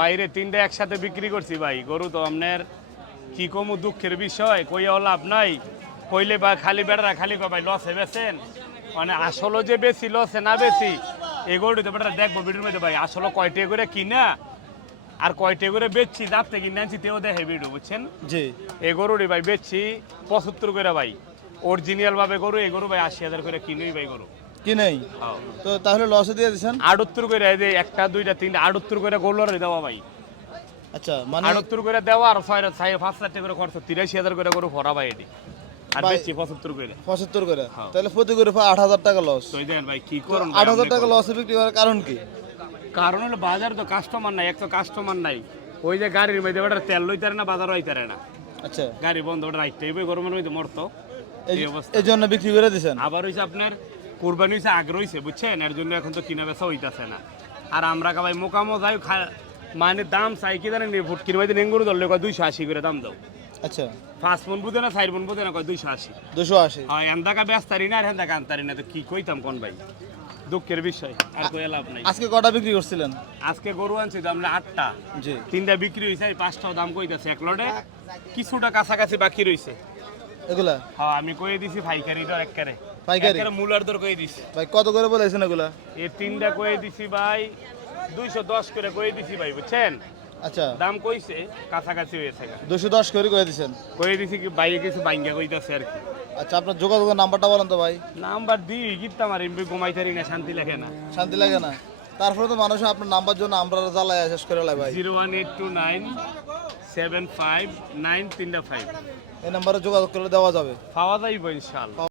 বাইরে তিনটা একসাথে বিক্রি করছি ভাই, গরু তো আপনার কি কমু দুঃখের বিষয়, কইয়াও লাভ নাই। কইলে বা খালি বেড়ারা খালি কয় ভাই লসে বেচেন, মানে আসলে যে বেশি লসে না বেশি এই গরুটা বেটারা দেখবো ভিডিওর মধ্যে ভাই, আসলে কয়টা করে কিনা আর কয়টা করে বেচছি যাতে কিনে আনছি তেও দেখে ভিডিও, বুঝছেন? জি। এই গরুটি ভাই বেচছি 75 করে ভাই, অরিজিনাল ভাবে গরু। এই গরু ভাই 80,000 করে কিনেই ভাই গরু। কি নেই হ্যাঁ। তো তাহলে লসে দিয়ে দিচ্ছেন? 78 করে, এই যে একটা দুইটা তিনটা 78 করে গোল্লরে দেওয়া ভাই। আচ্ছা, মানে 78 করে দেওয়া আর 5,000 করে খরচ, 83,000 করে গরু ভরা ভাই এটি। আর ভাই- বেচছি 75 করে। 75 করে, হ্যাঁ। তাহলে প্রতি করে 8,000 টাকা লস। তো এই দেখেন ভাই কি করুন, 8,000 টাকা লসে বিক্রি করার কারণ কি? কারণ হলো বাজার তো কাস্টমার নাই, এক তো কাস্টমার নাই। ওই যে গাড়ির মধ্যে ওটা তেল লইতারে না, বাজার হইতারে না, আচ্ছা, গাড়ি বন্ধ, ওটা রাখতে হইবে, গরমের মধ্যে মরতো এই অবস্থা। এই জন্য বিক্রি করে দিচ্ছেন? আবার হইছে আপনার কুরবানি হইছে আগে রইছে, বুঝছেন? এর জন্য এখন তো কিনা বেচা হইতাছে না। আর আমরা ভাই মোকামো যাই মানে দাম চাই কি জানেন, ফুটকির মধ্যে নেঙ্গুরু ধরলে কয় 280 করে দাম দাও। আচ্ছা, 5 মন বুঝে না 4 মন বুঝে না, কয় 280। 280। হয় এন্দাকা বেচতারি না আর হেন্দাকা আনতারি না, তো কি কইতাম কোন ভাই, দুঃখের বিষয়। আর কই লাভ নাই। আজকে কটা বিক্রি করছিলেন? আজকে গরু আনছি তো আমরা 8টা, জি। 3টা বিক্রি হয়েছে, 5টাও দাম কইতাছে এক লটে, কিছুটা কাছাকাছি বাকি রইছে। এগুলা হ্যাঁ আমি কইয়ে দিছি পাইকারি দর একবারে, পাইকারি? একবারে মূলার দর কইয়ে দিছি। ভাই কত করে বলেছেন এগুলা? এই 3টা কইয়ে দিছি ভাই 210 করে কইয়ে দিছি ভাই, বুঝছেন? আচ্ছা, দাম কইছে কাছাকাছি হয়েছে, 210 করে করে দিচ্ছেন? কইয়ে দিছি কি বাইরে কিছু বাইঙ্গা কইতাছে আর কি। আচ্ছা, আপনার যোগাযোগের নাম্বারটা বলেন তো ভাই। নাম্বার দিই গিতাম আর এমবি ঘুমাইতারি না, শান্তি লাগে না। শান্তি লাগে না? তারপরে তো মানুষ আপনার নাম্বার জন্য আমরা জ্বালায় শেষ করে লাই ভাই। 018297593 এই নাম্বারে যোগাযোগ করলে দেওয়া যাবে। পাওয়া যাইব ইনশাআল্লাহ।